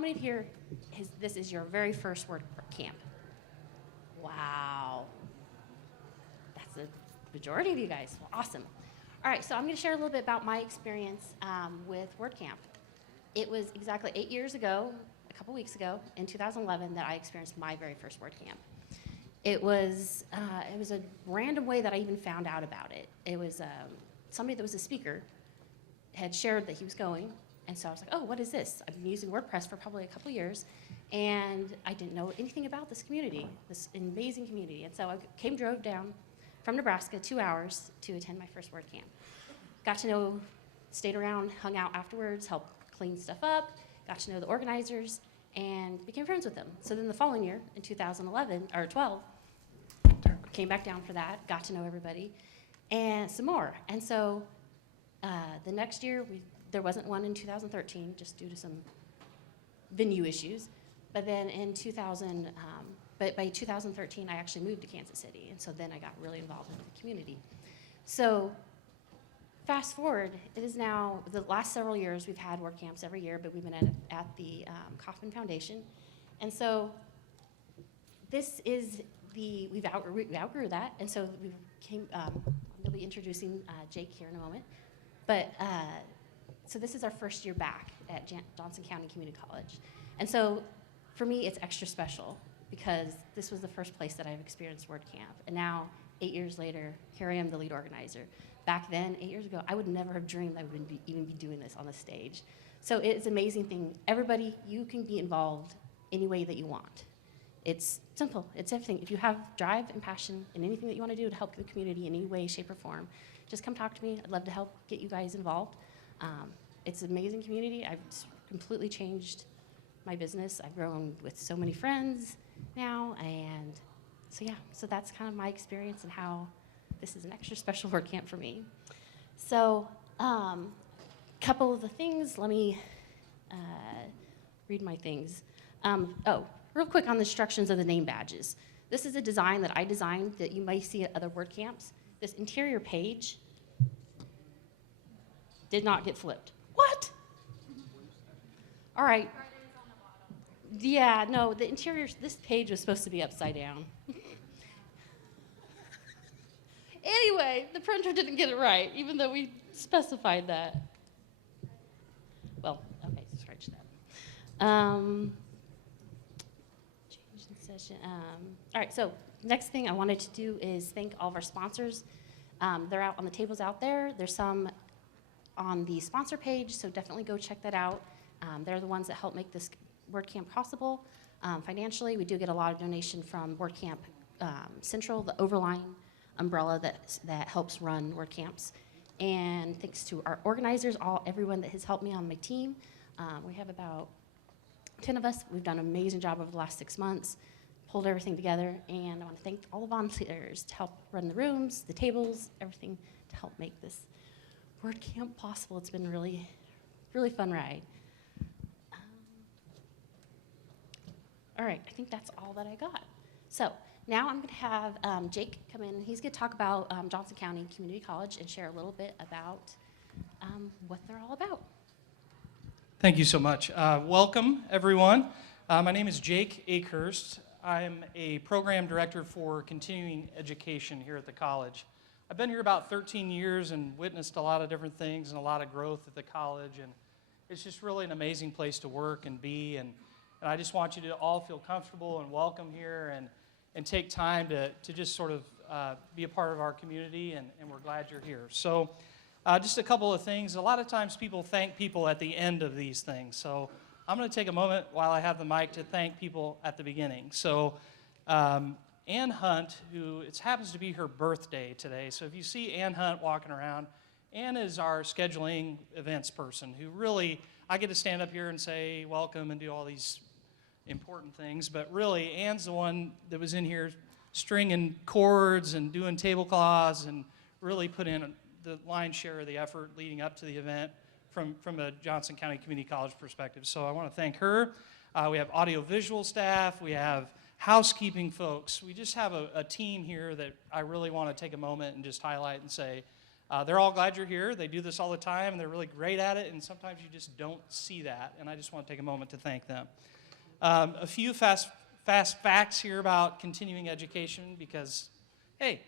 many of you here, this is your very first WordCamp? Wow. That's the majority of you guys. Well, awesome. All right, so I'm going to share a little bit about my experience with WordCamp. It was exactly 8 years ago, a couple weeks ago, in 2011, that I experienced my very first WordCamp. It was a random way that I even found out about it. It was somebody that was a speaker had shared that he was going, and so I was like, oh, what is this? I've been using WordPress for probably a couple years, and I didn't know anything about this community, this amazing community. And so I drove down from Nebraska 2 hours to attend my first WordCamp. Got to know, stayed around, hung out afterwards, helped clean stuff up, got to know the organizers, and became friends with them. So then the following year, in 2011, or 12, came back down for that, got to know everybody, and some more. And so the next year, there wasn't one in 2013, just due to some venue issues. But then in but by 2013, I actually moved to Kansas City, and so then I got really involved in the community. So fast forward, it is now, the last several years, we've had WordCamps every year, but we've been at the Kauffman Foundation. And so this is we outgrew that, and so we'll be introducing Jake here in a moment. But so this is our first year back at Johnson County Community College. And so for me, it's extra special because this was the first place that I've experienced WordCamp. And now, 8 years later, here I am, the lead organizer. Back then, 8 years ago, I would never have dreamed I would even be doing this on the stage. So it's an amazing thing. Everybody, you can be involved any way that you want. It's simple. It's everything. If you have drive and passion in anything that you want to do to help the community in any way, shape, or form, just come talk to me. I'd love to help get you guys involved. It's an amazing community. I've completely changed my business. I've grown with so many friends now, and so yeah, so that's kind of my experience and how this is an extra special WordCamp for me. So couple of the things, let me read my things. Oh, real quick on the instructions of the name badges. This is a design that I designed that you might see at other WordCamps. This interior page did not get flipped. What? All right. Yeah, no, the interior, this page was supposed to be upside down. Anyway, the printer didn't get it right, even though we specified that. Well, okay, scratch that. Change in session. All right, so next thing I wanted to do is thank all of our sponsors. They're out on the tables out there. There's some on the sponsor page, so definitely go check that out. They're the ones that help make this WordCamp possible. Financially, we do get a lot of donation from WordCamp Central, the overlying umbrella that helps run WordCamps. And thanks to our organizers, everyone that has helped me on my team. We have about 10 of us. We've done an amazing job over the last 6 months, pulled everything together, and I want to thank all the volunteers to help run the rooms, the tables, everything to help make this WordCamp possible. It's been a really, really fun ride. All right, I think that's all that I got. So now I'm going to have Jake come in. He's going to talk about Johnson County Community College and share a little bit about what they're all about. Thank you so much. Welcome, everyone. My name is Jake Akehurst. I'm a program director for continuing education here at the college. I've been here about 13 years and witnessed a lot of different things and a lot of growth at the college, and it's just really an amazing place to work and be, and I just want you to all feel comfortable and welcome here and take time to just sort of be a part of our community, and we're glad you're here. So just a couple of things. A lot of times people thank people at the end of these things, so I'm going to take a moment while I have the mic to thank people at the beginning. So Ann Hunt, who it happens to be her birthday today, so if you see Ann Hunt walking around, Ann is our scheduling events person who really, I get to stand up here and say welcome and do all these important things, but really Ann's the one that was in here stringing chords and doing tablecloths and really put in the lion's share of the effort leading up to the event from a Johnson County Community College perspective. So I want to thank her. We have audiovisual staff, we have housekeeping folks. We just have a team here that I really want to take a moment and just highlight and say They're all glad you're here. They do this all the time, and they're really great at it, and sometimes you just don't see that, and I just want to take a moment to thank them. A few fast facts here about continuing education because, hey,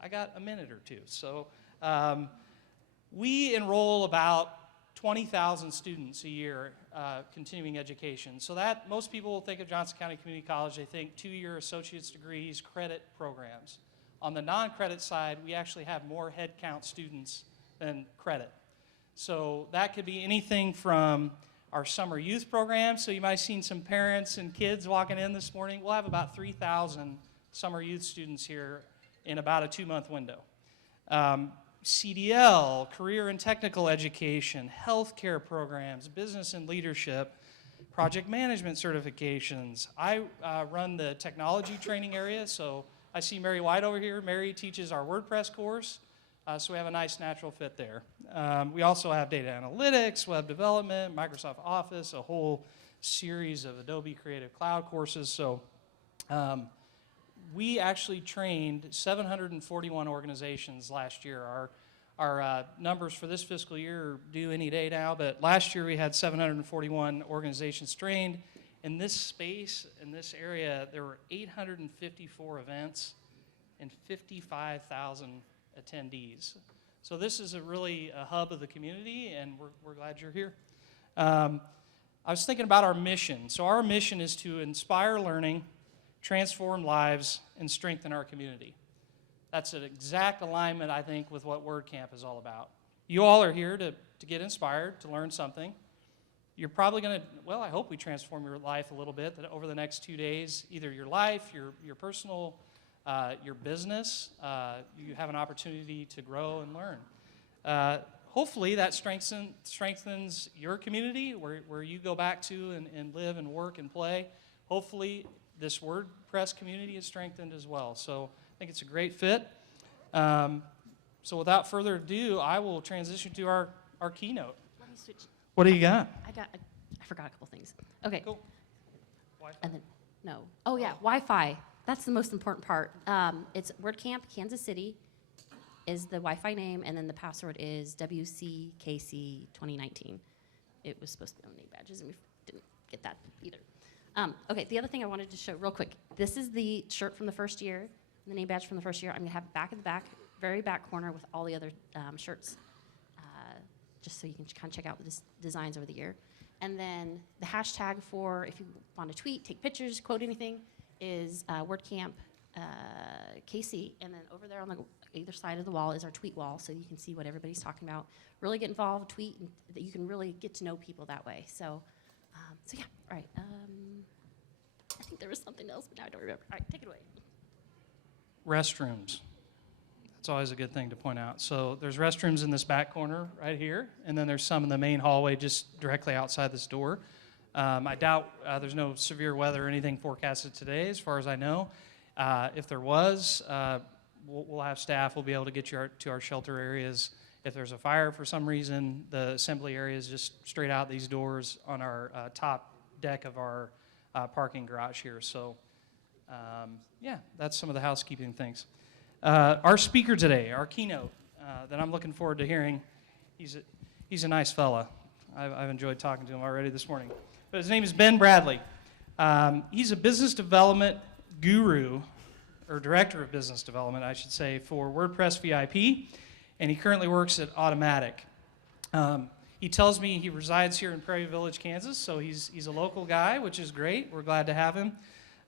I got a minute or two. So we enroll about 20,000 students a year continuing education. So that most people think of Johnson County Community College, they think 2-year associate's degrees, credit programs. On the non-credit side, we actually have more head count students than credit. So that could be anything from our summer youth program. So you might have seen some parents and kids walking in this morning. We'll have about 3,000 summer youth students here in about a 2-month window. CDL, career and technical education, healthcare programs, business and leadership, project management certifications. I run the technology training area, so I see Mary White over here. Mary teaches our WordPress course, so we have a nice natural fit there. We also have data analytics, web development, Microsoft Office, a whole series of Adobe Creative Cloud courses. So we actually trained 741 organizations last year. Our numbers for this fiscal year are due any day now, but last year we had 741 organizations trained. In this space, in this area, there were 854 events and 55,000 attendees. So this is really a hub of the community, and we're glad you're here. I was thinking about our mission. So our mission is to inspire learning, transform lives, and strengthen our community. That's an exact alignment, I think, with what WordCamp is all about. You all are here to get inspired, to learn something. You're probably going to, well, I hope we transform your life a little bit that over the next 2 days, either your life, your personal, your business, you have an opportunity to grow and learn. Hopefully that strengthens your community where you go back to and live and work and play. Hopefully this WordPress community is strengthened as well. So I think it's a great fit. So without further ado, I will transition to our keynote. Let me switch. What do you got? I forgot a couple things. Okay. Cool. Wi-Fi. And then, no. Oh, yeah, Wi-Fi. That's the most important part. It's WordCamp Kansas City is the Wi-Fi name, and then the password is WCKC 2019. It was supposed to be on name badges, and we didn't get that either. Okay, the other thing I wanted to show real quick. This is the shirt from the first year, the name badge from the first year. I'm going to have it back in the back, very back corner with all the other shirts, just so you can kind of check out the designs over the year. And then the hashtag for if you want to tweet, take pictures, quote anything, is WordCamp KC. And then over there on the either side of the wall is our tweet wall, so you can see what everybody's talking about. Really get involved, tweet, and that you can really get to know people that way. So yeah, all right. I think there was something else, but now I don't remember. All right, take it away. Restrooms. That's always a good thing to point out. So there's restrooms in this back corner right here, and then there's some in the main hallway just directly outside this door. I doubt there's no severe weather or anything forecasted today, as far as I know. If there was, we'll have staff. We'll be able to get you to our shelter areas. If there's a fire for some reason, the assembly area is just straight out these doors on our top deck of our parking garage here. So, yeah, that's some of the housekeeping things. Our speaker today, our keynote that I'm looking forward to hearing, he's a nice fella. I've enjoyed talking to him already this morning. But his name is Ben Bradley. He's a business development guru, or director of business development, I should say, for WordPress VIP, and he currently works at Automattic. He tells me he resides here in Prairie Village, Kansas, so he's a local guy, which is great. We're glad to have him.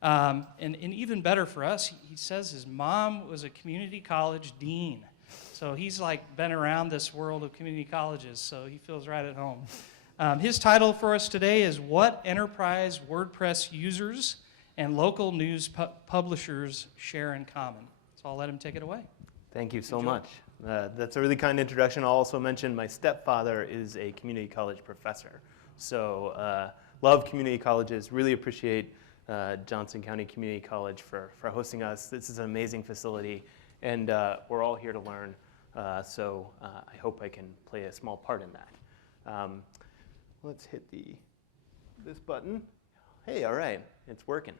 And even better for us, he says his mom was a community college dean. So he's like been around this world of community colleges, so he feels right at home. His title for us today is What Enterprise WordPress Users and Local News Publishers Share in Common. So I'll let him take it away. Thank you so much. That's a really kind introduction. I'll also mention my stepfather is a community college professor. So love community colleges, really appreciate Johnson County Community College for hosting us. This is an amazing facility, and we're all here to learn, so I hope I can play a small part in that. Let's hit this button. Hey, all right, it's working.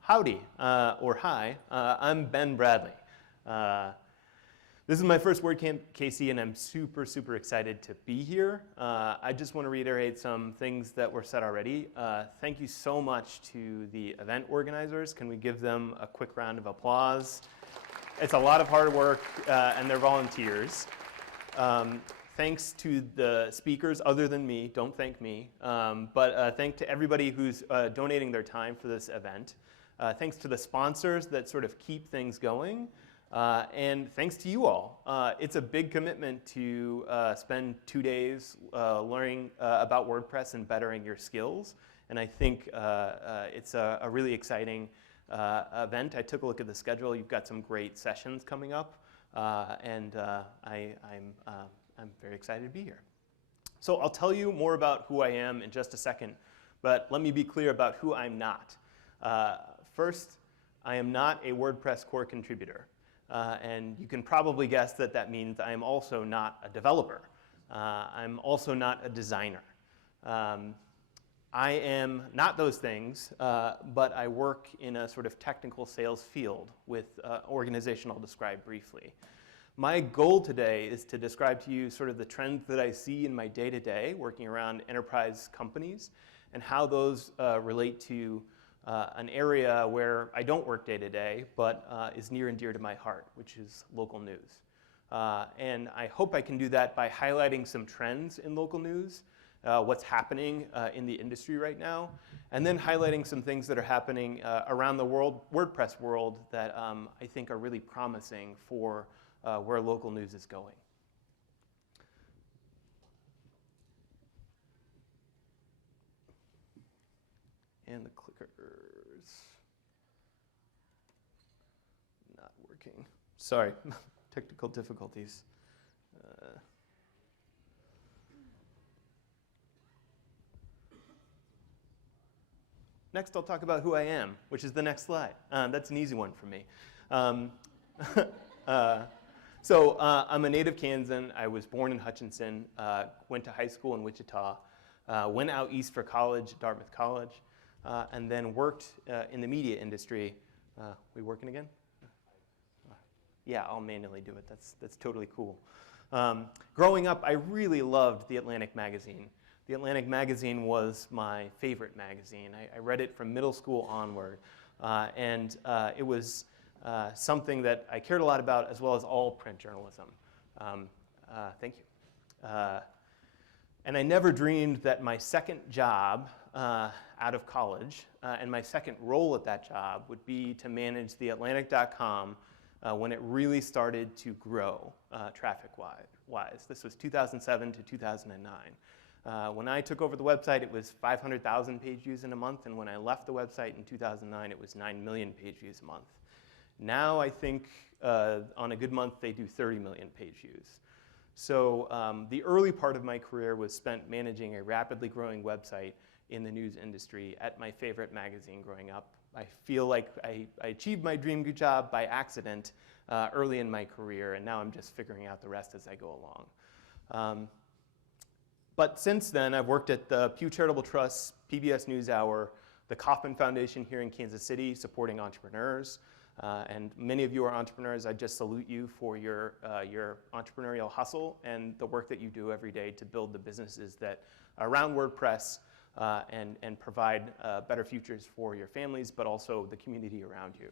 Howdy, or hi, I'm Ben Bradley. This is my first WordCamp, Casey, and I'm super, super excited to be here. I just want to reiterate some things that were said already. Thank you so much to the event organizers. Can we give them a quick round of applause? It's a lot of hard work, and they're volunteers. Thanks to the speakers other than me. Don't thank me. But thank to everybody who's donating their time for this event. Thanks to the sponsors that sort of keep things going. And thanks to you all. It's a big commitment to spend 2 days learning about WordPress and bettering your skills. And I think it's a really exciting event. I took a look at the schedule. You've got some great sessions coming up. And I'm very excited to be here. So I'll tell you more about who I am in just a second. But let me be clear about who I'm not. First, I am not a WordPress core contributor. And you can probably guess that that means I am also not a developer. I'm also not a designer. I am not those things, but I work in a sort of technical sales field with an organization I'll describe briefly. My goal today is to describe to you sort of the trends that I see in my day-to-day working around enterprise companies and how those relate to an area where I don't work day-to-day, but is near and dear to my heart, which is local news. And I hope I can do that by highlighting some trends in local news, what's happening in the industry right now, and then highlighting some things that are happening around the WordPress world that I think are really promising for where local news is going. And the clicker's not working. Sorry, technical difficulties. Next, I'll talk about who I am, which is the next slide. That's an easy one for me. So I'm a native Kansan. I was born in Hutchinson, went to high school in Wichita, went out east for college at Dartmouth College, and then worked in the media industry. We working again? Yeah, I'll manually do it. That's totally cool. Growing up, I really loved The Atlantic magazine. The Atlantic magazine was my favorite magazine. I read it from middle school onward, and it was something that I cared a lot about, as well as all print journalism. Thank you. And I never dreamed that my second job out of college and my second role at that job would be to manage theatlantic.com when it really started to grow traffic-wise. This was 2007 to 2009. When I took over the website, it was 500,000 page views in a month, and when I left the website in 2009, it was 9 million page views a month. Now I think on a good month, they do 30 million page views. So the early part of my career was spent managing a rapidly growing website in the news industry at my favorite magazine growing up. I feel like I achieved my dream job by accident early in my career, and now I'm just figuring out the rest as I go along. But since then, I've worked at the Pew Charitable Trust, PBS NewsHour, the Kauffman Foundation here in Kansas City, supporting entrepreneurs. And many of you are entrepreneurs. I just salute you for your entrepreneurial hustle and the work that you do every day to build the businesses that are around WordPress and provide better futures for your families, but also the community around you.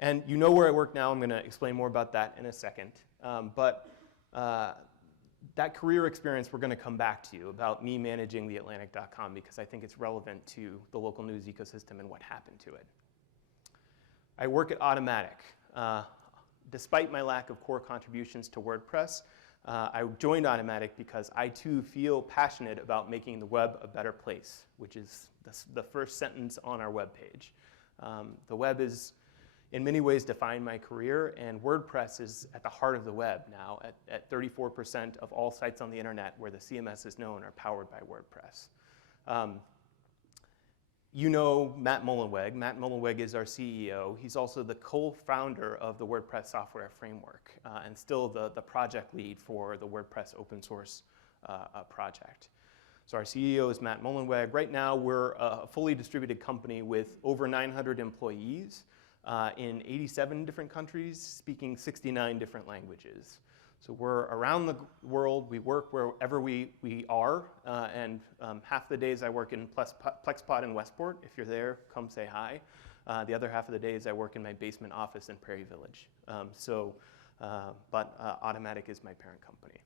And you know where I work now. I'm going to explain more about that in a second. But that career experience, we're going to come back to you about me managing theatlantic.com because I think it's relevant to the local news ecosystem and what happened to it. I work at Automattic. Despite my lack of core contributions to WordPress, I joined Automattic because I too feel passionate about making the web a better place, which is the first sentence on our webpage. The web is in many ways defined my career, and WordPress is at the heart of the web now. At 34% of all sites on the internet where the CMS is known are powered by WordPress. You know Matt Mullenweg. Matt Mullenweg is our CEO. He's also the co-founder of the WordPress software framework and still the project lead for the WordPress open source project. So our CEO is Matt Mullenweg. Right now, we're a fully distributed company with over 900 employees. in 87 different countries, speaking 69 different languages. So we're around the world. We work wherever we are, and half the days I work in Plexpod in Westport. If you're there, come say hi. The other half of the days I work in my basement office in Prairie Village. But Automattic is my parent company.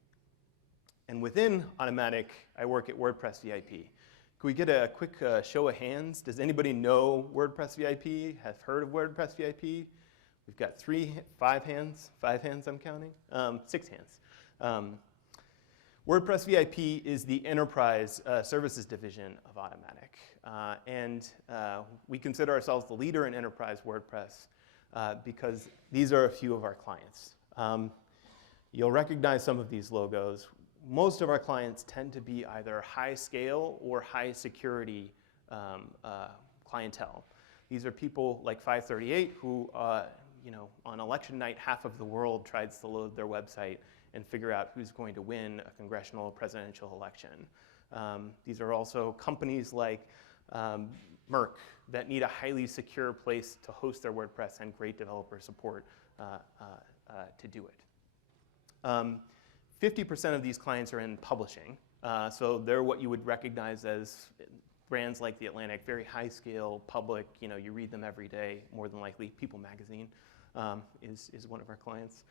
And within Automattic, I work at WordPress VIP. Can we get a quick show of hands? Does anybody know WordPress VIP? Have heard of WordPress VIP? We've got 5 hands I'm counting, 6 hands. WordPress VIP is the enterprise services division of Automattic. And we consider ourselves the leader in enterprise WordPress because these are a few of our clients. You'll recognize some of these logos. Most of our clients tend to be either high scale or high security clientele. These are people like 538 who, on election night, half of the world tries to load their website and figure out who's going to win a congressional or presidential election. These are also companies like Merck that need a highly secure place to host their WordPress and great developer support to do it. 50% of these clients are in publishing. So they're what you would recognize as brands like The Atlantic, very high scale, public, you read them every day, more than likely. People Magazine is one of our clients.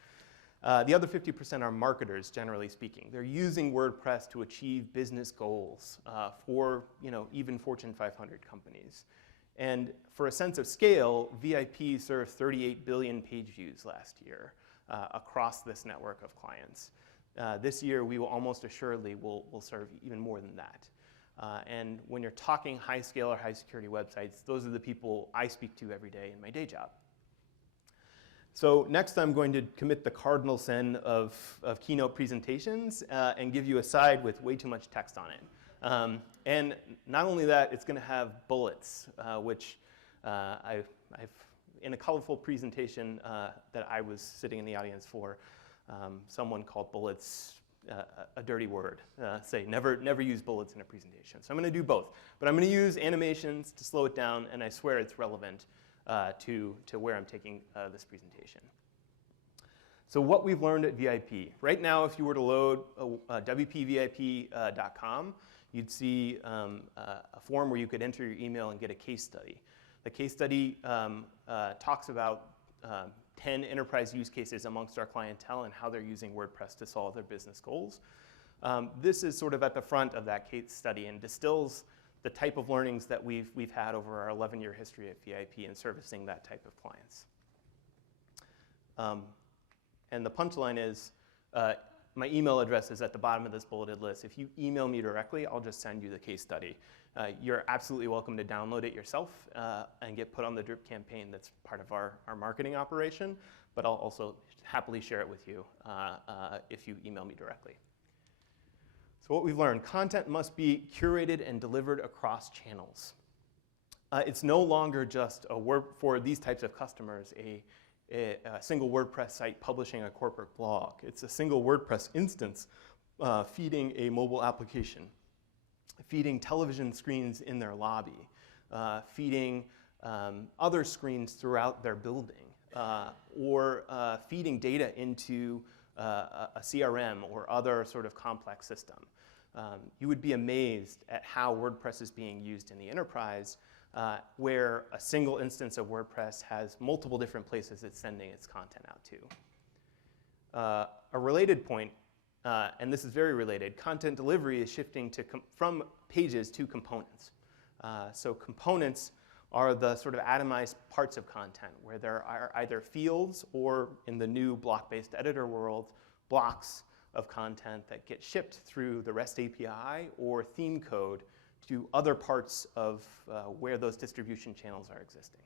The other 50% are marketers, generally speaking. They're using WordPress to achieve business goals for even Fortune 500 companies. And for a sense of scale, VIP served 38 billion page views last year across this network of clients. This year, we will almost assuredly will serve even more than that. And when you're talking high scale or high security websites, those are the people I speak to every day in my day job. So next, I'm going to commit the cardinal sin of keynote presentations and give you a slide with way too much text on it. And not only that, it's going to have bullets, which I've in a colorful presentation that I was sitting in the audience for, someone called bullets a dirty word. Say never use bullets in a presentation. So I'm going to do both. But I'm going to use animations to slow it down, and I swear it's relevant to where I'm taking this presentation. So what we've learned at VIP. Right now, if you were to load wpvip.com, you'd see a form where you could enter your email and get a case study. The case study talks about 10 enterprise use cases amongst our clientele and how they're using WordPress to solve their business goals. This is sort of at the front of that case study and distills the type of learnings that we've had over our 11-year history at VIP in servicing that type of clients. And the punchline is, my email address is at the bottom of this bulleted list. If you email me directly, I'll just send you the case study. You're absolutely welcome to download it yourself and get put on the drip campaign that's part of our marketing operation, but I'll also happily share it with you if you email me directly. So what we've learned, content must be curated and delivered across channels. It's no longer just for these types of customers, a single WordPress site publishing a corporate blog. It's a single WordPress instance feeding a mobile application, feeding television screens in their lobby, feeding other screens throughout their building, or feeding data into a CRM or other sort of complex system. You would be amazed at how WordPress is being used in the enterprise, where a single instance of WordPress has multiple different places it's sending its content out to. A related point, and this is very related, content delivery is shifting from pages to components. So components are the sort of atomized parts of content where there are either fields or, in the new block-based editor world, blocks of content that get shipped through the REST API or theme code to other parts of where those distribution channels are existing.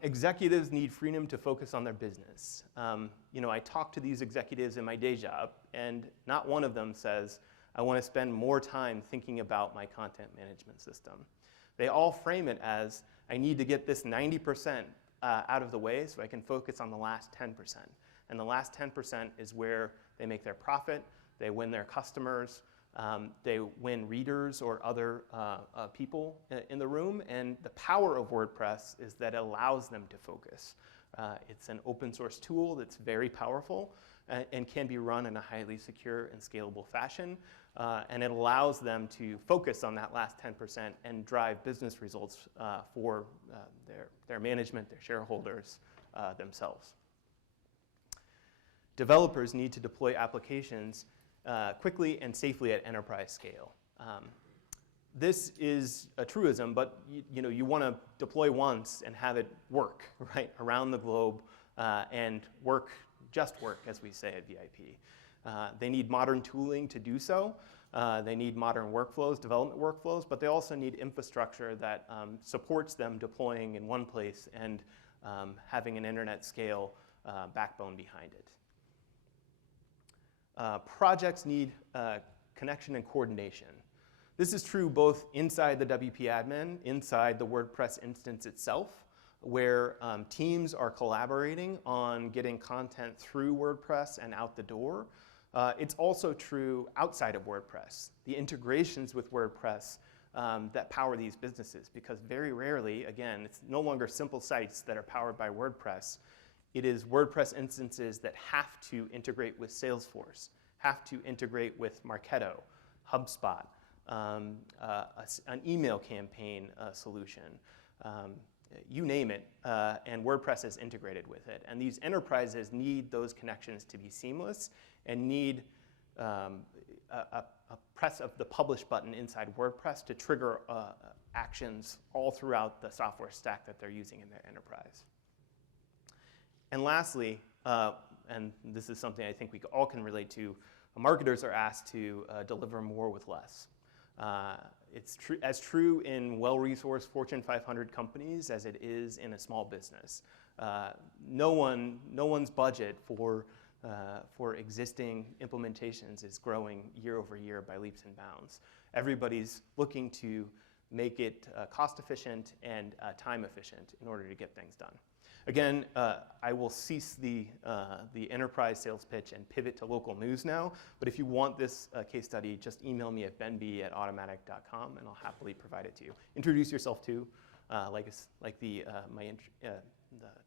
Executives need freedom to focus on their business. I talk to these executives in my day job, and not one of them says, I want to spend more time thinking about my content management system. They all frame it as, I need to get this 90% out of the way so I can focus on the last 10%. And the last 10% is where they make their profit, they win their customers, They win readers or other people in the room, and the power of WordPress is that it allows them to focus. It's an open source tool that's very powerful and can be run in a highly secure and scalable fashion, and it allows them to focus on that last 10% and drive business results for their management, their shareholders, themselves. Developers need to deploy applications quickly and safely at enterprise scale. This is a truism, but you want to deploy once and have it work, right, around the globe and just work, as we say at VIP. They need modern tooling to do so. They need modern workflows, development workflows, but they also need infrastructure that supports them deploying in one place and having an internet scale backbone behind it. Projects need connection and coordination. This is true both inside the WP admin, inside the WordPress instance itself, where teams are collaborating on getting content through WordPress and out the door. It's also true outside of WordPress, the integrations with WordPress that power these businesses, because very rarely, again, it's no longer simple sites that are powered by WordPress. It is WordPress instances that have to integrate with Salesforce, have to integrate with Marketo, HubSpot, an email campaign solution, you name it, and WordPress is integrated with it. And these enterprises need those connections to be seamless and need a press of the publish button inside WordPress to trigger actions all throughout the software stack that they're using in their enterprise. And lastly, and this is something I think we all can relate to, marketers are asked to deliver more with less. It's as true in well-resourced Fortune 500 companies as it is in a small business. No one's budget for existing implementations is growing year over year by leaps and bounds. Everybody's looking to make it cost efficient and time efficient in order to get things done. Again, I will cease the enterprise sales pitch and pivot to local news now, but if you want this case study, just email me at benb@automattic.com and I'll happily provide it to you. Introduce yourself too. Like the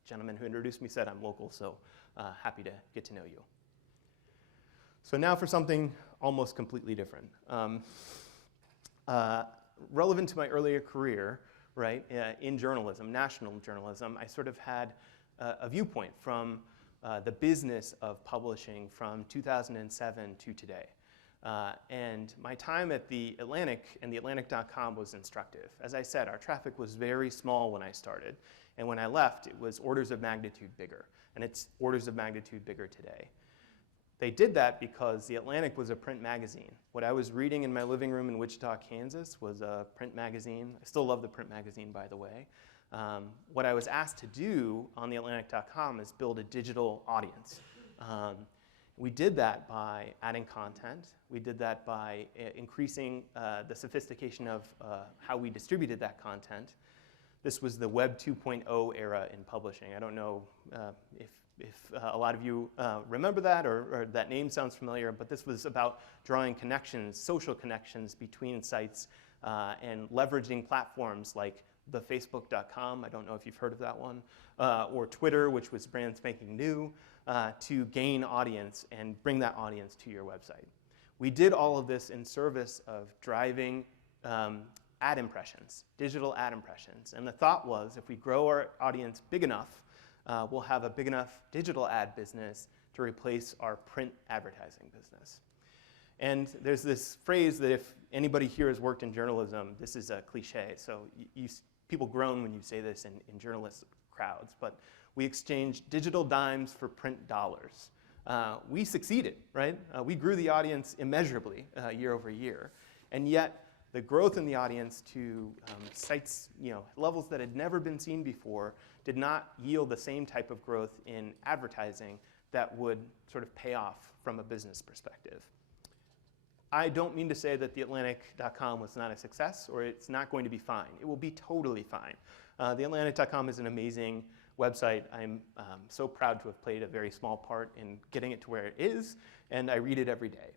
gentleman who introduced me said, I'm local, so happy to get to know you. So now for something almost completely different. Relevant to my earlier career, right, in journalism, national journalism, I sort of had a viewpoint from the business of publishing from 2007 to today. And my time at The Atlantic and theatlantic.com was instructive. As I said, our traffic was very small when I started. And when I left, it was orders of magnitude bigger. And it's orders of magnitude bigger today. They did that because The Atlantic was a print magazine. What I was reading in my living room in Wichita, Kansas was a print magazine. I still love the print magazine, by the way. What I was asked to do on theatlantic.com is build a digital audience. We did that by adding content. We did that by increasing the sophistication of how we distributed that content. This was the Web 2.0 era in publishing. I don't know if a lot of you remember that or that name sounds familiar, but this was about drawing connections, social connections between sites and leveraging platforms like thefacebook.com, I don't know if you've heard of that one, or Twitter, which was brand spanking new, to gain audience and bring that audience to your website. We did all of this in service of driving ad impressions, digital ad impressions. And the thought was, if we grow our audience big enough, we'll have a big enough digital ad business to replace our print advertising business. And there's this phrase that if anybody here has worked in journalism, this is a cliche. So people groan when you say this in journalist crowds, but we exchanged digital dimes for print dollars. We succeeded, right? We grew the audience immeasurably year over year. And yet, the growth in the audience to sites, levels that had never been seen before did not yield the same type of growth in advertising that would sort of pay off from a business perspective. I don't mean to say that theatlantic.com was not a success or it's not going to be fine. It will be totally fine. Theatlantic.com is an amazing website. I'm so proud to have played a very small part in getting it to where it is, and I read it every day.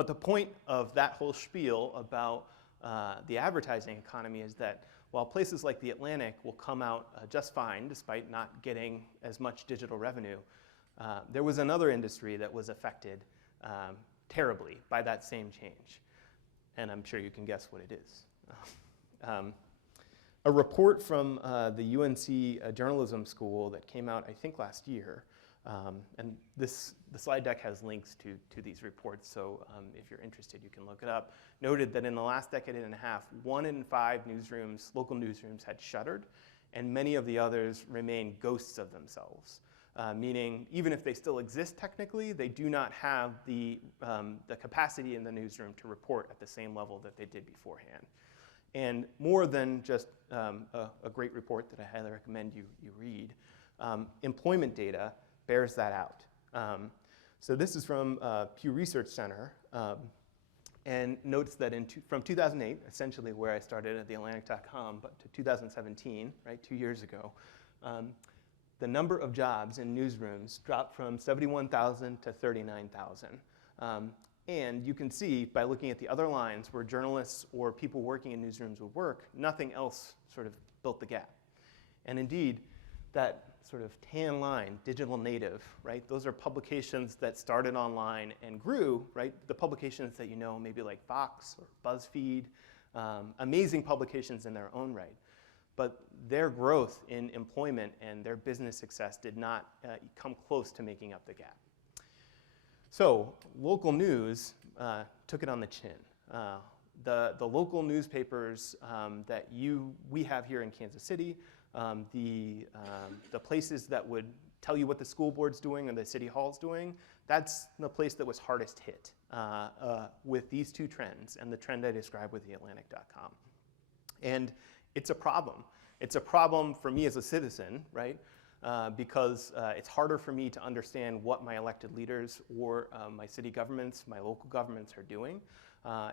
But the point of that whole spiel about the advertising economy is that while places like The Atlantic will come out just fine despite not getting as much digital revenue, there was another industry that was affected terribly by that same change. And I'm sure you can guess what it is. A report from the UNC Journalism School that came out, I think, last year, and the slide deck has links to these reports, so if you're interested, you can look it up, noted that in the last decade and a half, 1 in 5 newsrooms, local newsrooms, had shuttered, and many of the others remain ghosts of themselves. Meaning, even if they still exist technically, they do not have the capacity in the newsroom to report at the same level that they did beforehand. And more than just a great report that I highly recommend you read, employment data bears that out. So this is from Pew Research Center, and notes that from 2008, essentially where I started at theatlantic.com, but to 2017, right, 2 years ago, the number of jobs in newsrooms dropped from 71,000 to 39,000. And you can see by looking at the other lines where journalists or people working in newsrooms would work, nothing else sort of built the gap. And indeed, that sort of tan line, digital native, right? Those are publications that started online and grew, right? The publications that you know, maybe like Vox or BuzzFeed, amazing publications in their own right. But their growth in employment and their business success did not come close to making up the gap. So local news took it on the chin. The local newspapers that we have here in Kansas City, the places that would tell you what the school board's doing or the city hall's doing, that's the place that was hardest hit with these two trends and the trend I described with theatlantic.com. And it's a problem. It's a problem for me as a citizen, right? Because it's harder for me to understand what my elected leaders or my city governments, my local governments are doing.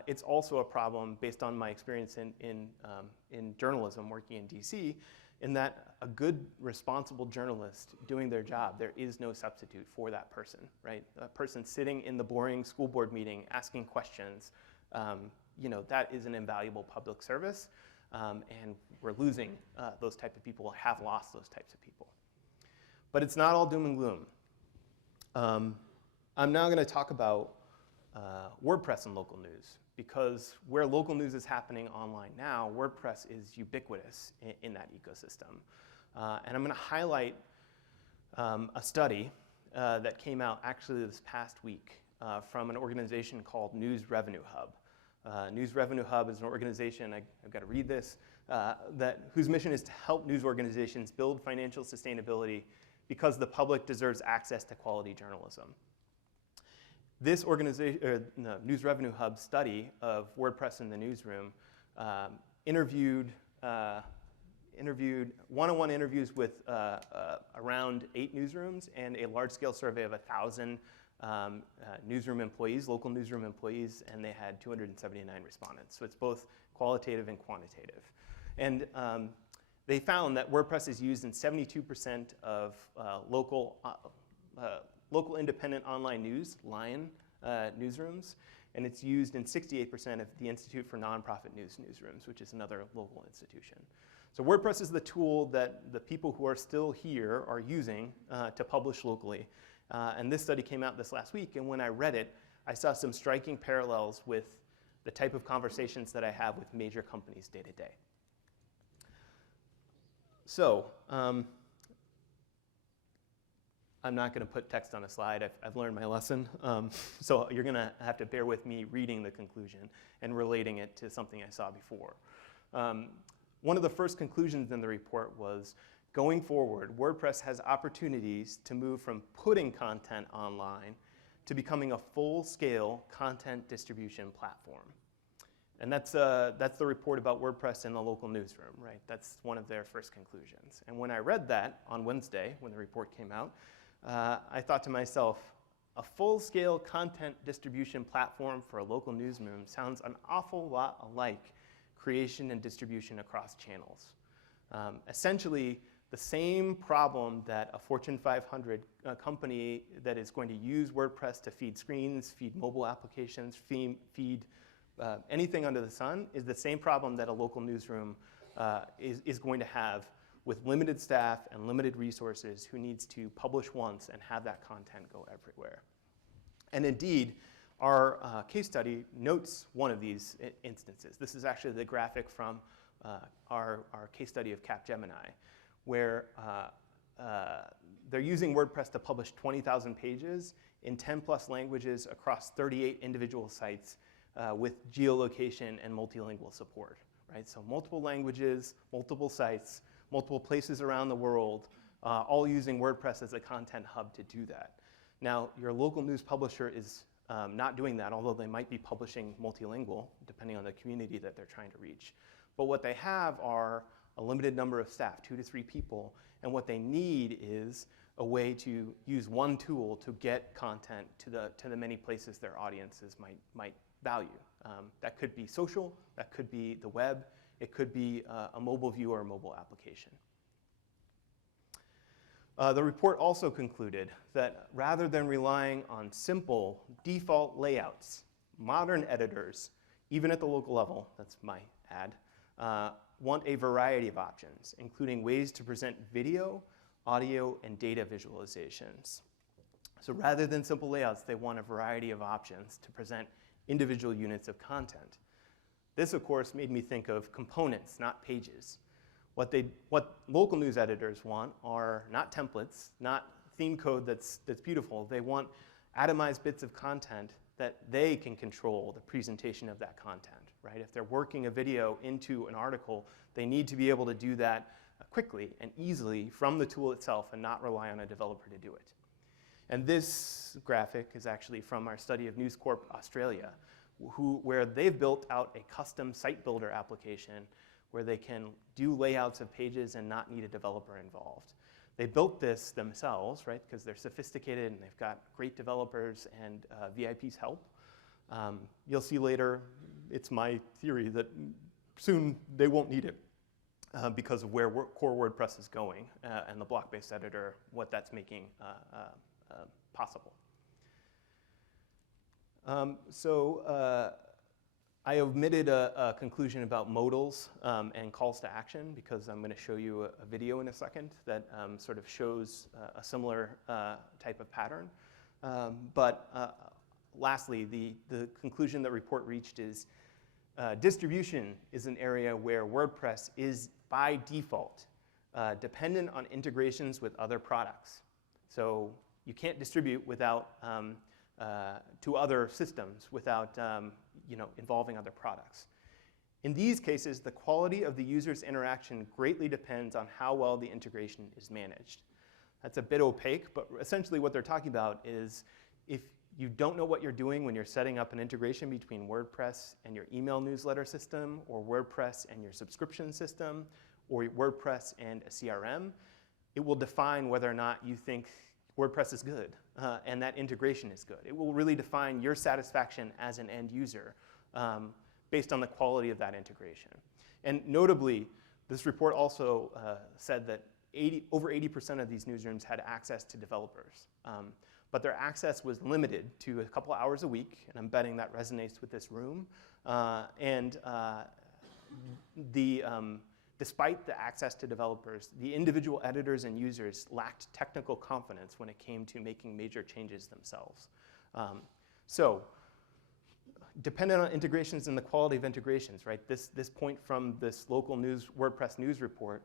It's also a problem based on my experience in journalism working in DC, in that a good, responsible journalist doing their job, there is no substitute for that person, right? A person sitting in the boring school board meeting asking questions, that is an invaluable public service. And we're losing those type of people, have lost those types of people. But it's not all doom and gloom. I'm now going to talk about WordPress and local news, because where local news is happening online now, WordPress is ubiquitous in that ecosystem. And I'm going to highlight a study that came out actually this past week from an organization called News Revenue Hub. News Revenue Hub is an organization, I've got to read this, whose mission is to help news organizations build financial sustainability because the public deserves access to quality journalism. This organization, News Revenue Hub study of WordPress in the newsroom interviewed one-on-one interviews with around 8 newsrooms and a large-scale survey of 1,000 newsroom employees, local newsroom employees, and they had 279 respondents. So it's both qualitative and quantitative. And they found that WordPress is used in 72% of local independent online news, Lion newsrooms, and it's used in 68% of the Institute for Nonprofit News newsrooms, which is another local institution. So WordPress is the tool that the people who are still here are using to publish locally. And this study came out this last week, and when I read it, I saw some striking parallels with the type of conversations that I have with major companies day to day. So I'm not going to put text on a slide. I've learned my lesson. So you're going to have to bear with me reading the conclusion and relating it to something I saw before. One of the first conclusions in the report was, going forward, WordPress has opportunities to move from putting content online to becoming a full-scale content distribution platform. And that's the report about WordPress in the local newsroom, right? That's one of their first conclusions. And when I read that on Wednesday, when the report came out, I thought to myself, a full-scale content distribution platform for a local newsroom sounds an awful lot alike creation and distribution across channels. Essentially, the same problem that a Fortune 500 company that is going to use WordPress to feed screens, feed mobile applications, feed anything under the sun is the same problem that a local newsroom is going to have with limited staff and limited resources who needs to publish once and have that content go everywhere. And indeed, our case study notes one of these instances. This is actually the graphic from our case study of Capgemini, where they're using WordPress to publish 20,000 pages in 10 plus languages across 38 individual sites with geolocation and multilingual support, right? So multiple languages, multiple sites, multiple places around the world, all using WordPress as a content hub to do that. Now, your local news publisher is not doing that, although they might be publishing multilingual, depending on the community that they're trying to reach. But what they have are a limited number of staff, 2 to 3 people, and what they need is a way to use one tool to get content to the many places their audiences might value. That could be social, that could be the web, it could be a mobile view or a mobile application. The report also concluded that rather than relying on simple default layouts, modern editors, even at the local level, that's my ad, want a variety of options, including ways to present video, audio, and data visualizations. So rather than simple layouts, they want a variety of options to present individual units of content. This, of course, made me think of components, not pages. What local news editors want are not templates, not theme code that's beautiful. They want atomized bits of content that they can control the presentation of that content, right? If they're working a video into an article, they need to be able to do that quickly and easily from the tool itself and not rely on a developer to do it. And this graphic is actually from our study of News Corp Australia, where they've built out a custom site builder application where they can do layouts of pages and not need a developer involved. They built this themselves, right, because they're sophisticated and they've got great developers and VIPs help. You'll see later, it's my theory that soon they won't need it because of where core WordPress is going and the block-based editor, what that's making possible. I omitted a conclusion about modals and calls to action because I'm going to show you a video in a second that sort of shows a similar type of pattern. Lastly, the conclusion the report reached is distribution is an area where WordPress is by default dependent on integrations with other products. So you can't distribute without to other systems without involving other products. In these cases, the quality of the user's interaction greatly depends on how well the integration is managed. That's a bit opaque, but essentially what they're talking about is if you don't know what you're doing when you're setting up an integration between WordPress and your email newsletter system, or WordPress and your subscription system, or WordPress and a CRM, it will define whether or not you think WordPress is good and that integration is good. It will really define your satisfaction as an end user based on the quality of that integration. And notably, this report also said that over 80% of these newsrooms had access to developers. But their access was limited to a couple hours a week, and I'm betting that resonates with this room. Despite the access to developers, the individual editors and users lacked technical confidence when it came to making major changes themselves. Dependent on integrations and the quality of integrations, right? This point from this local WordPress news report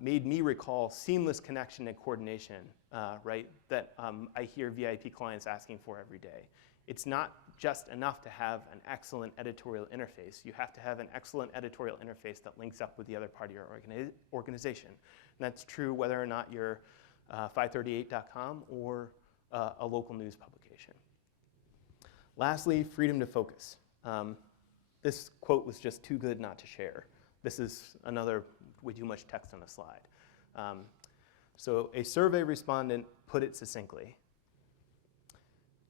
made me recall seamless connection and coordination, right? That I hear VIP clients asking for every day. It's not just enough to have an excellent editorial interface. You have to have an excellent editorial interface that links up with the other part of your organization. And that's true whether or not you're 538.com or a local news publication. Lastly, freedom to focus. This quote was just too good not to share. This is another way too much text on a slide. So a survey respondent put it succinctly.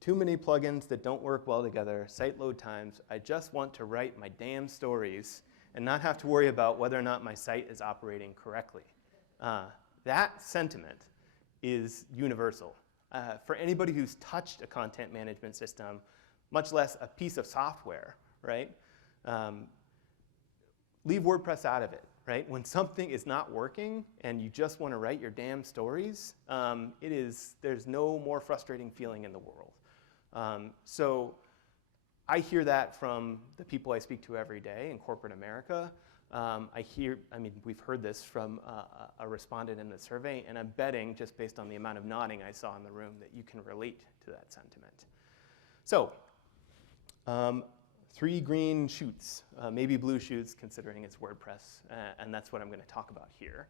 Too many plugins that don't work well together, site load times. I just want to write my damn stories and not have to worry about whether or not my site is operating correctly. That sentiment is universal. For anybody who's touched a content management system, much less a piece of software, right? Leave WordPress out of it, right? When something is not working and you just want to write your damn stories, there's no more frustrating feeling in the world. So I hear that from the people I speak to every day in corporate America. We've heard this from a respondent in the survey, and I'm betting, just based on the amount of nodding I saw in the room, that you can relate to that sentiment. So, 3 green shoots, maybe blue shoots, considering it's WordPress, and that's what I'm going to talk about here.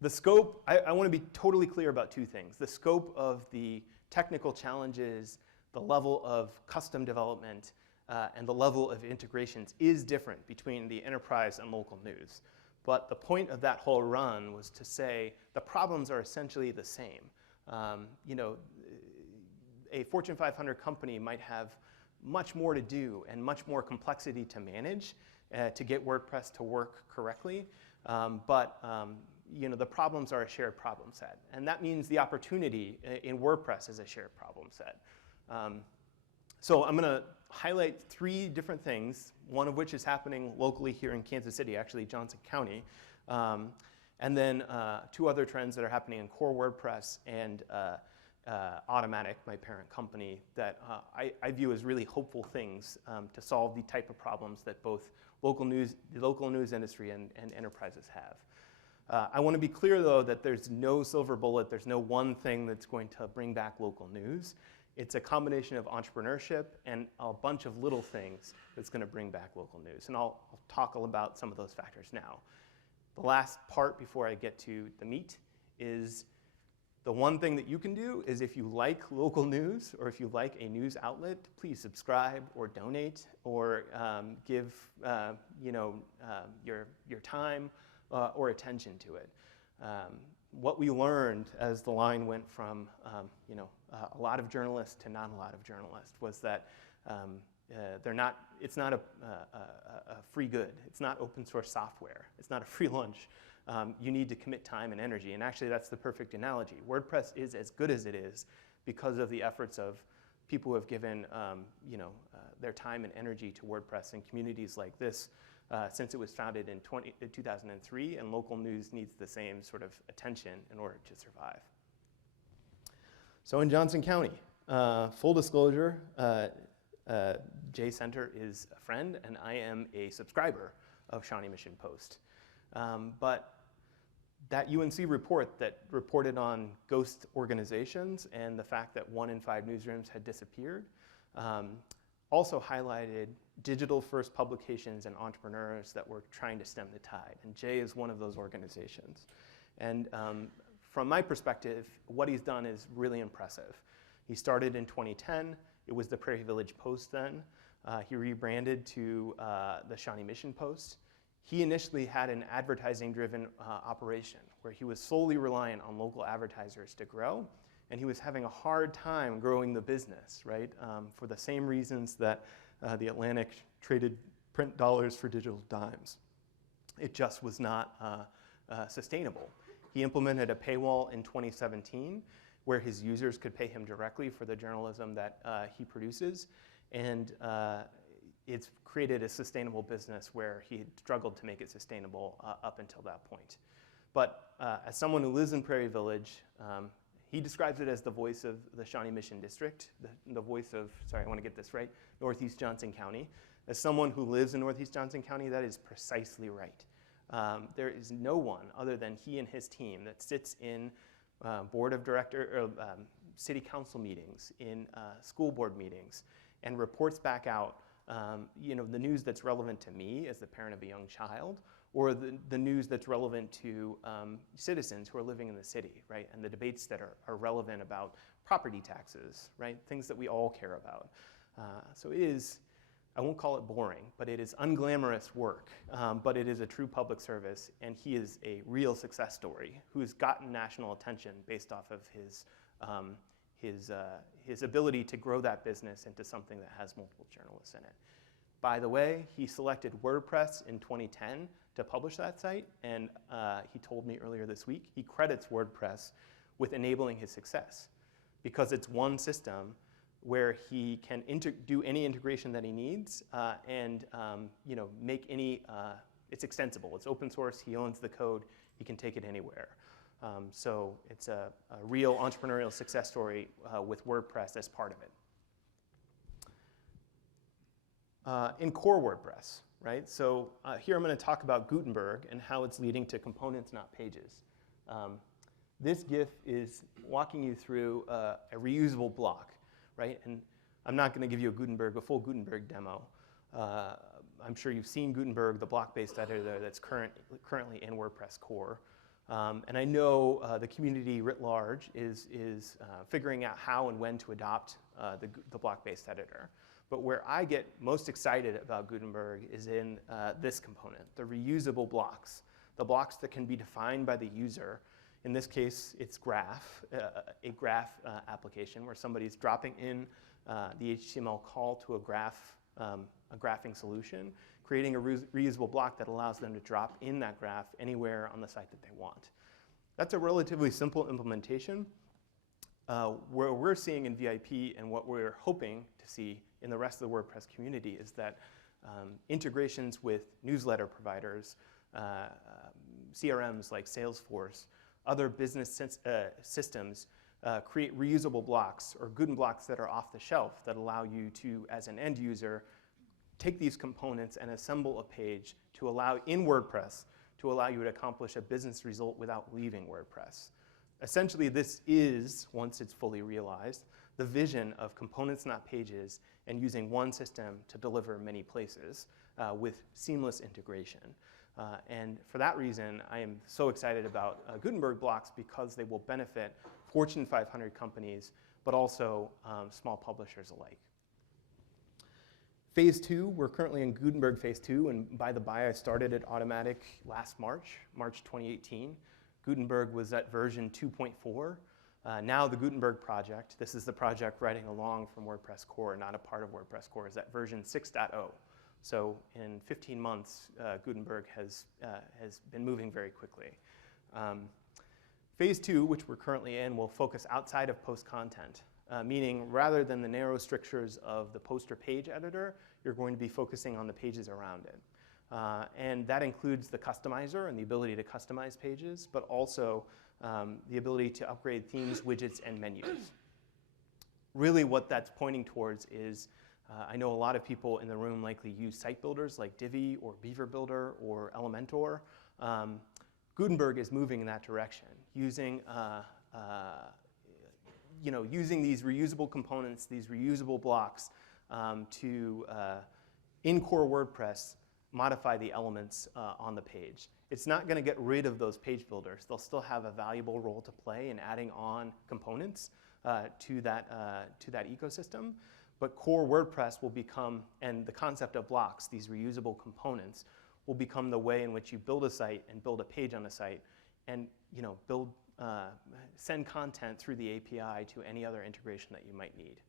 The scope, I want to be totally clear about 2 things. The scope of the technical challenges, the level of custom development, and the level of integrations is different between the enterprise and local news. But the point of that whole run was to say the problems are essentially the same. A Fortune 500 company might have much more to do and much more complexity to manage to get WordPress to work correctly. The problems are a shared problem set. And that means the opportunity in WordPress is a shared problem set. So I'm going to highlight 3 different things, one of which is happening locally here in Kansas City, actually Johnson County, and then 2 other trends that are happening in core WordPress and Automattic, my parent company, that I view as really hopeful things to solve the type of problems that both the local news industry and enterprises have. I want to be clear, though, that there's no silver bullet. There's no one thing that's going to bring back local news. It's a combination of entrepreneurship and a bunch of little things that's going to bring back local news. And I'll talk about some of those factors now. The last part before I get to the meat is the one thing that you can do is, if you like local news or if you like a news outlet, please subscribe or donate or give your time or attention to it. What we learned as the line went from a lot of journalists to not a lot of journalists was that it's not a free good. It's not open source software. It's not a free lunch. You need to commit time and energy. And actually, that's the perfect analogy. WordPress is as good as it is because of the efforts of people who have given their time and energy to WordPress and communities like this since it was founded in 2003, and local news needs the same sort of attention in order to survive. So in Johnson County, full disclosure, Jay Center is a friend, and I am a subscriber of Shawnee Mission Post. But that UNC report that reported on ghost organizations and the fact that 1 in 5 newsrooms had disappeared also highlighted digital-first publications and entrepreneurs that were trying to stem the tide. And Jay is one of those organizations. And from my perspective, what he's done is really impressive. He started in 2010. It was the Prairie Village Post then. He rebranded to the Shawnee Mission Post. He initially had an advertising-driven operation where he was solely reliant on local advertisers to grow, and he was having a hard time growing the business, right? For the same reasons that the Atlantic traded print dollars for digital dimes. It just was not sustainable. He implemented a paywall in 2017 where his users could pay him directly for the journalism that he produces, and it's created a sustainable business where he had struggled to make it sustainable up until that point. But as someone who lives in Prairie Village, he describes it as the voice of the Shawnee Mission District, the voice of, sorry, I want to get this right, Northeast Johnson County. As someone who lives in Northeast Johnson County, that is precisely right. There is no one other than he and his team that sits in board of director, or city council meetings, in school board meetings, and reports back out the news that's relevant to me as the parent of a young child, or the news that's relevant to citizens who are living in the city, right? And the debates that are relevant about property taxes, right? Things that we all care about. So it is, I won't call it boring, but it is unglamorous work, but it is a true public service, and he is a real success story who's gotten national attention based off of his ability to grow that business into something that has multiple journalists in it. By the way, he selected WordPress in 2010 to publish that site, and he told me earlier this week he credits WordPress with enabling his success because it's one system where he can do any integration that he needs and make any, it's extensible, it's open source, he owns the code, he can take it anywhere. So it's a real entrepreneurial success story with WordPress as part of it. In core WordPress, right? So here I'm going to talk about Gutenberg and how it's leading to components, not pages. This GIF is walking you through a reusable block, right? And I'm not going to give you a full Gutenberg demo. I'm sure you've seen Gutenberg, the block-based editor that's currently in WordPress core. And I know the community writ large is figuring out how and when to adopt the block-based editor. But where I get most excited about Gutenberg is in this component, the reusable blocks, the blocks that can be defined by the user. In this case, it's graph, a graph application where somebody's dropping in the HTML call to a graphing solution, creating a reusable block that allows them to drop in that graph anywhere on the site that they want. That's a relatively simple implementation. Where we're seeing in VIP and what we're hoping to see in the rest of the WordPress community is that integrations with newsletter providers, CRMs like Salesforce, other business systems create reusable blocks or Guten blocks that are off the shelf that allow you to, as an end user, take these components and assemble a page to allow in WordPress to allow you to accomplish a business result without leaving WordPress. Essentially, this is, once it's fully realized, the vision of components, not pages, and using one system to deliver many places with seamless integration. And for that reason, I am so excited about Gutenberg blocks because they will benefit Fortune 500 companies, but also small publishers alike. Phase 2, we're currently in Gutenberg Phase 2, and by the by, I started at Automattic last March 2018. Gutenberg was at version 2.4. Now the Gutenberg project, this is the project riding along from WordPress core, not a part of WordPress core, is at version 6.0. So in 15 months, Gutenberg has been moving very quickly. Phase 2, which we're currently in, will focus outside of post content, meaning rather than the narrow strictures of the post or page editor, you're going to be focusing on the pages around it. And that includes the customizer and the ability to customize pages, but also the ability to upgrade themes, widgets, and menus. Really what that's pointing towards is, I know a lot of people in the room likely use site builders like Divi or Beaver Builder or Elementor. Gutenberg is moving in that direction, using using these reusable components, these reusable blocks to, in core WordPress, modify the elements on the page. It's not going to get rid of those page builders. They'll still have a valuable role to play in adding on components to that ecosystem. But core WordPress will become, and the concept of blocks, these reusable components, will become the way in which you build a site and build a page on a site, and send content through the API to any other integration that you might need.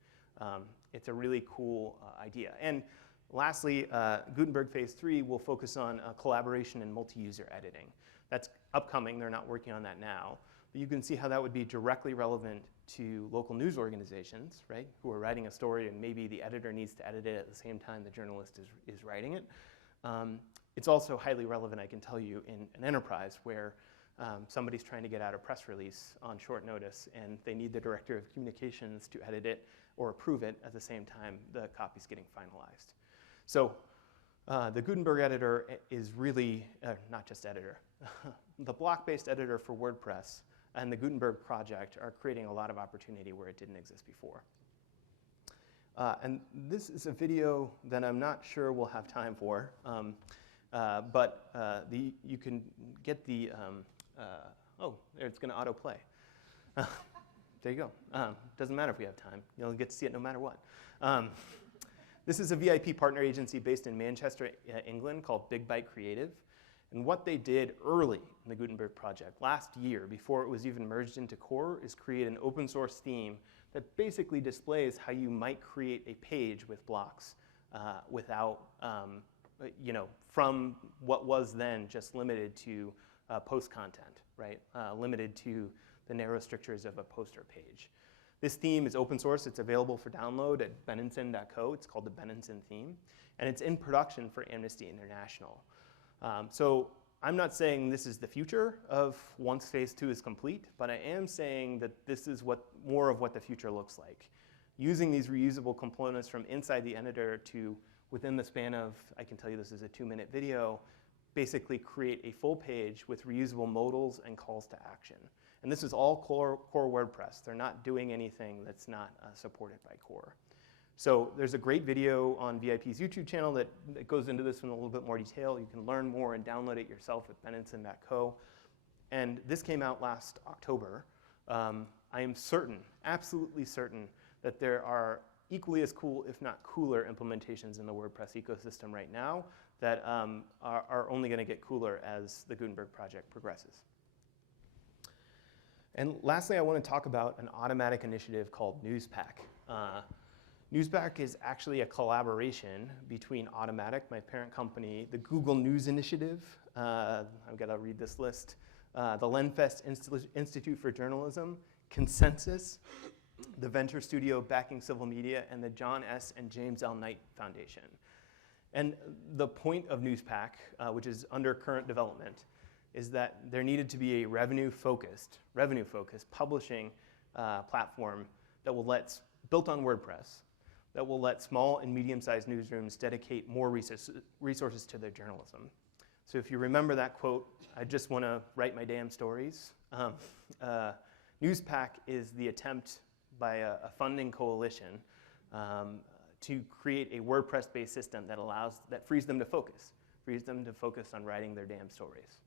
It's a really cool idea. And lastly, Gutenberg Phase 3 will focus on collaboration and multi-user editing. That's upcoming. They're not working on that now. But you can see how that would be directly relevant to local news organizations, right, who are writing a story and maybe the editor needs to edit it at the same time the journalist is writing it. It's also highly relevant, I can tell you, in an enterprise where somebody's trying to get out a press release on short notice and they need the director of communications to edit it or approve it at the same time the copy's getting finalized. So the Gutenberg editor is really, not just editor, the block-based editor for WordPress and the Gutenberg project are creating a lot of opportunity where it didn't exist before. And this is a video that I'm not sure we'll have time for, but you can get the, oh, it's going to autoplay. There you go. Doesn't matter if we have time. You'll get to see it no matter what. This is a VIP partner agency based in Manchester, England, called Big Bite Creative. And what they did early in the Gutenberg project, last year, before it was even merged into core, is create an open source theme that basically displays how you might create a page with blocks without from what was then just limited to post content, right? Limited to the narrow strictures of a poster page. This theme is open source. It's available for download at benenson.co. It's called the Benenson theme, and it's in production for Amnesty International. So I'm not saying this is the future of once phase 2 is complete, but I am saying that this is more of what the future looks like. Using these reusable components from inside the editor to within the span of, I can tell you this is a 2-minute video, basically create a full page with reusable modals and calls to action. And this is all core WordPress. They're not doing anything that's not supported by core. So there's a great video on VIP's YouTube channel that goes into this in a little bit more detail. You can learn more and download it yourself at benenson.co. And this came out last October. I am certain, absolutely certain, that there are equally as cool, if not cooler, implementations in the WordPress ecosystem right now that are only going to get cooler as the Gutenberg project progresses. And lastly, I want to talk about an Automattic initiative called NewsPack. NewsPack is actually a collaboration between Automattic, my parent company, the Google News Initiative, I've got to read this list, the Lenfest Institute for Journalism, Consensus, the Venture Studio Backing Civil Media, and the John S. and James L. Knight Foundation. And the point of NewsPack, which is under current development, is that there needed to be a revenue-focused publishing platform that will built on WordPress, that will let small and medium-sized newsrooms dedicate more resources to their journalism. So if you remember that quote, I just want to write my damn stories. NewsPack is the attempt by a funding coalition to create a WordPress-based system that frees them to focus on writing their damn stories.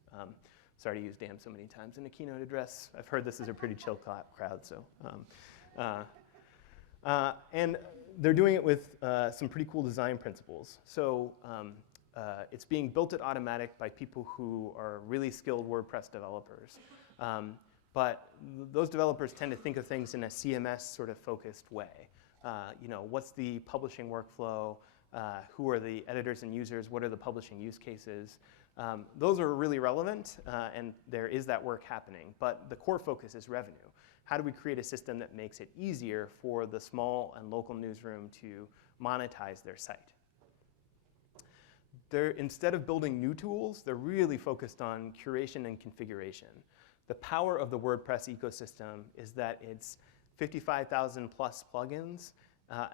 Sorry to use damn so many times in a keynote address. I've heard this is a pretty chill crowd, so. And they're doing it with some pretty cool design principles. So it's being built at Automattic by people who are really skilled WordPress developers. But those developers tend to think of things in a CMS sort of focused way. What's the publishing workflow? Who are the editors and users? What are the publishing use cases? Those are really relevant, and there is that work happening. But the core focus is revenue. How do we create a system that makes it easier for the small and local newsroom to monetize their site? Instead of building new tools, they're really focused on curation and configuration. The power of the WordPress ecosystem is that it's 55,000 plus plugins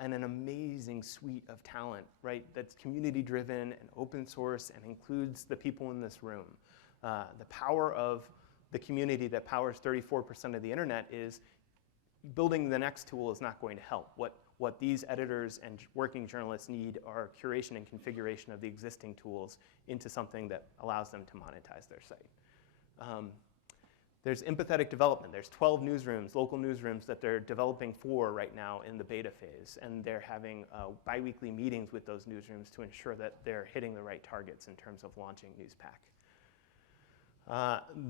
and an amazing suite of talent, right? That's community driven and open source and includes the people in this room. The power of the community that powers 34% of the internet is building the next tool is not going to help. What these editors and working journalists need are curation and configuration of the existing tools into something that allows them to monetize their site. There's empathetic development. There's 12 newsrooms, local newsrooms that they're developing for right now in the beta phase. And they're having bi-weekly meetings with those newsrooms to ensure that they're hitting the right targets in terms of launching NewsPack.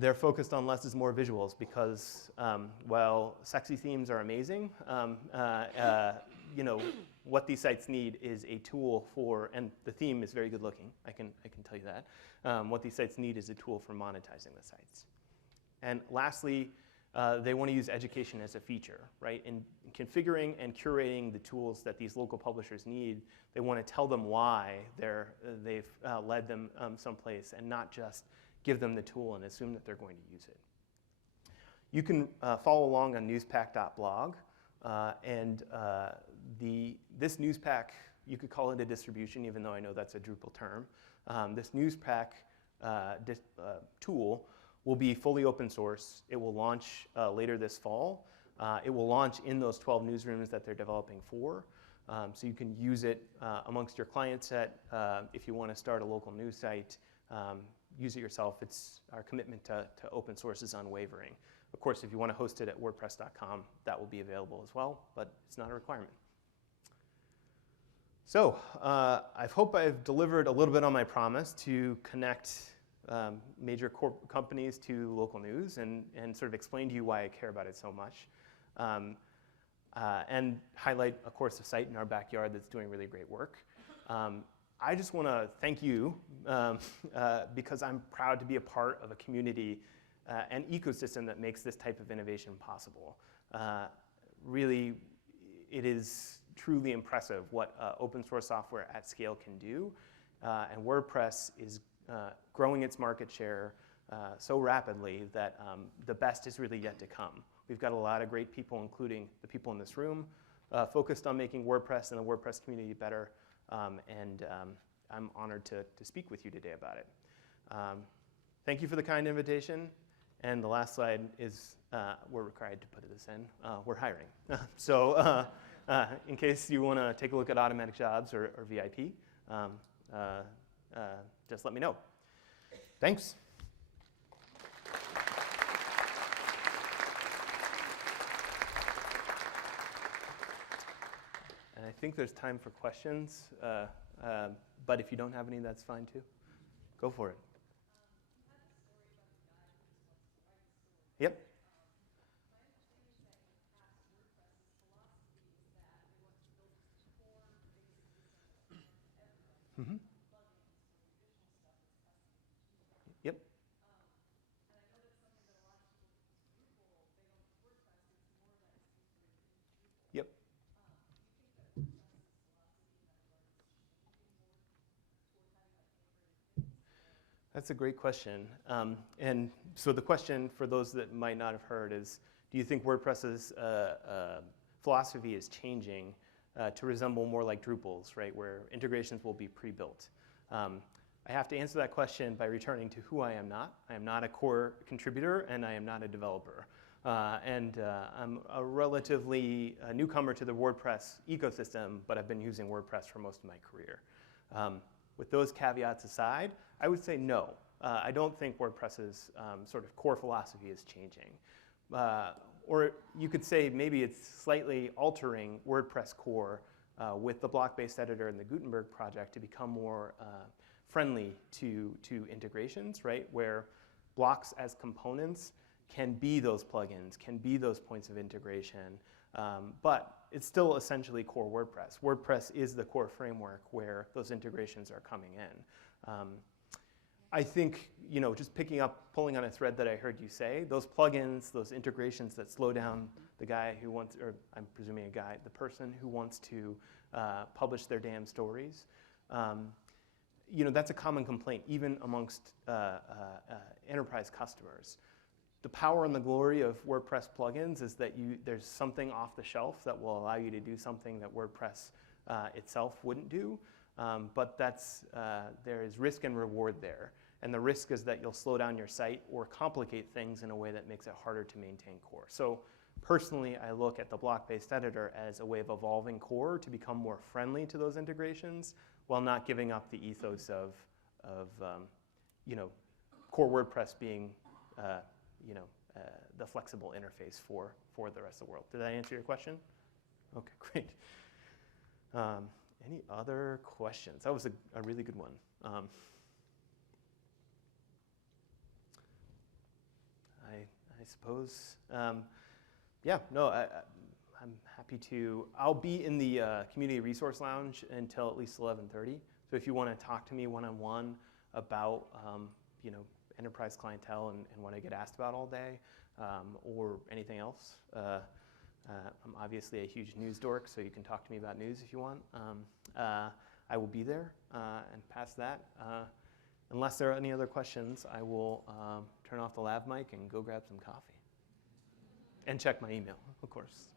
They're focused on less is more visuals because while sexy themes are amazing, what these sites need is a tool for, and the theme is very good looking, I can tell you that. What these sites need is a tool for monetizing the sites. And lastly, they want to use education as a feature, right? In configuring and curating the tools that these local publishers need, they want to tell them why they've led them someplace and not just give them the tool and assume that they're going to use it. You can follow along on newspack.blog. This NewsPack, you could call it a distribution, even though I know that's a Drupal term. This NewsPack tool will be fully open source. It will launch later this fall. It will launch in those 12 newsrooms that they're developing for. So you can use it amongst your client set. If you want to start a local news site, use it yourself. Our commitment to open source is unwavering. Of course, if you want to host it at WordPress.com, that will be available as well, but it's not a requirement. So I hope I've delivered a little bit on my promise to connect major companies to local news and sort of explain to you why I care about it so much. And highlight, of course, a site in our backyard that's doing really great work. I just want to thank you because I'm proud to be a part of a community and ecosystem that makes this type of innovation possible. Really, it is truly impressive what open source software at scale can do. And WordPress is growing its market share so rapidly that the best is really yet to come. We've got a lot of great people, including the people in this room, focused on making WordPress and the WordPress community better. And I'm honored to speak with you today about it. Thank you for the kind invitation. And the last slide is we're required to put this in. We're hiring. So in case you want to take a look at Automattic jobs or VIP, just let me know. Thanks. And I think there's time for questions, but if you don't have any, that's fine too. Go for it. Yep. Mm-hmm. Yep. Yep. That's a great question. And so the question for those that might not have heard is, do you think WordPress's philosophy is changing to resemble more like Drupal's, right, where integrations will be pre-built? I have to answer that question by returning to who I am not. I am not a core contributor, and I am not a developer. I'm a relatively newcomer to the WordPress ecosystem, but I've been using WordPress for most of my career. With those caveats aside, I would say no. I don't think WordPress's sort of core philosophy is changing. Or you could say maybe it's slightly altering WordPress core with the block-based editor and the Gutenberg project to become more friendly to integrations, right? Where blocks as components can be those plugins, can be those points of integration, but it's still essentially core WordPress. WordPress is the core framework where those integrations are coming in. I think, just pulling on a thread that I heard you say, those plugins, those integrations that slow down the guy who wants, or I'm presuming a guy, the person who wants to publish their damn stories, that's a common complaint, even amongst enterprise customers. The power and the glory of WordPress plugins is that there's something off the shelf that will allow you to do something that WordPress itself wouldn't do. But there is risk and reward there. And the risk is that you'll slow down your site or complicate things in a way that makes it harder to maintain core. So personally, I look at the block-based editor as a way of evolving core to become more friendly to those integrations while not giving up the ethos of core WordPress being the flexible interface for the rest of the world. Did I answer your question? Okay, great. Any other questions? That was a really good one. I suppose, I'm happy to. I'll be in the Community Resource Lounge until at least 11:30. So if you want to talk to me one-on-one about, enterprise clientele and what I get asked about all day, or anything else, I'm obviously a huge news dork, so you can talk to me about news if you want. I will be there, and past that, unless there are any other questions, I will turn off the lav mic and go grab some coffee. And check my email, of course.